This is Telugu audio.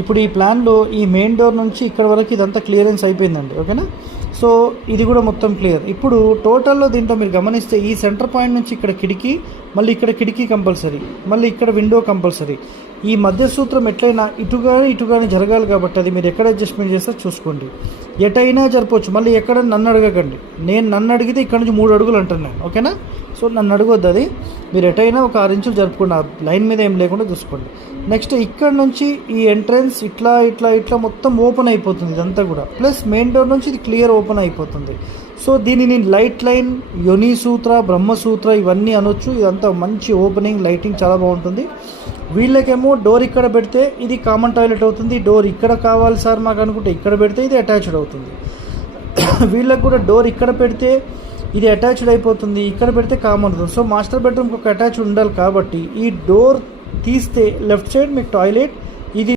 ఇప్పుడు ఈ ప్లాన్లో ఈ మెయిన్ డోర్ నుంచి ఇక్కడ వరకు ఇదంతా క్లియరెన్స్ అయిపోయిందండి. ఓకేనా. సో ఇది కూడా మొత్తం క్లియర్. ఇప్పుడు టోటల్లో దీంట్లో మీరు గమనిస్తే ఈ సెంటర్ పాయింట్ నుంచి ఇక్కడ కిటికీ, మళ్ళీ ఇక్కడ కిటికీ కంపల్సరీ, మళ్ళీ ఇక్కడ విండో కంపల్సరీ. ఈ మధ్య సూత్రం ఎట్లయినా ఇటుగానే జరగాలి కాబట్టి అది మీరు ఎక్కడ అడ్జస్ట్మెంట్ చేస్తారో చూసుకోండి. ఎటైనా జరపవచ్చు. మళ్ళీ ఎక్కడ నన్ను అడగకండి. నన్ను అడిగితే ఇక్కడ నుంచి 3 అడుగులు అంటాను నేను. ఓకేనా. సో నన్ను అడగొద్దు. అది మీరు ఎటైనా ఒక 6 ఇంచులు జరుపుకోండి. ఆ లైన్ మీద ఏం లేకుండా చూసుకోండి. నెక్స్ట్ ఇక్కడ నుంచి ఈ ఎంట్రన్స్ ఇట్లా మొత్తం ఓపెన్ అయిపోతుంది ఇదంతా కూడా. ప్లస్ మెయిన్ డోర్ నుంచి ఇది క్లియర్ ఓపెన్ అయిపోతుంది. సో దీనిని లైట్ లైన్, యోని సూత్ర, బ్రహ్మసూత్ర ఇవన్నీ అనొచ్చు. ఇదంతా మంచి ఓపెనింగ్, లైటింగ్ చాలా బాగుంటుంది. వీళ్ళకేమో డోర్ ఇక్కడ పెడితే ఇది కామన్ టాయిలెట్ అవుతుంది. డోర్ ఇక్కడ కావాలి సార్ మాకు అనుకుంటే ఇక్కడ పెడితే ఇది అటాచ్డ్ అవుతుంది. వీళ్ళకి కూడా డోర్ ఇక్కడ పెడితే ఇది అటాచ్డ్ అయిపోతుంది, ఇక్కడ పెడితే కామన్ అవుతుంది. సో మాస్టర్ బెడ్రూమ్కి ఒక అటాచ్ ఉండాలి కాబట్టి ఈ డోర్ తీస్తే లెఫ్ట్ సైడ్ మీకు టాయిలెట్,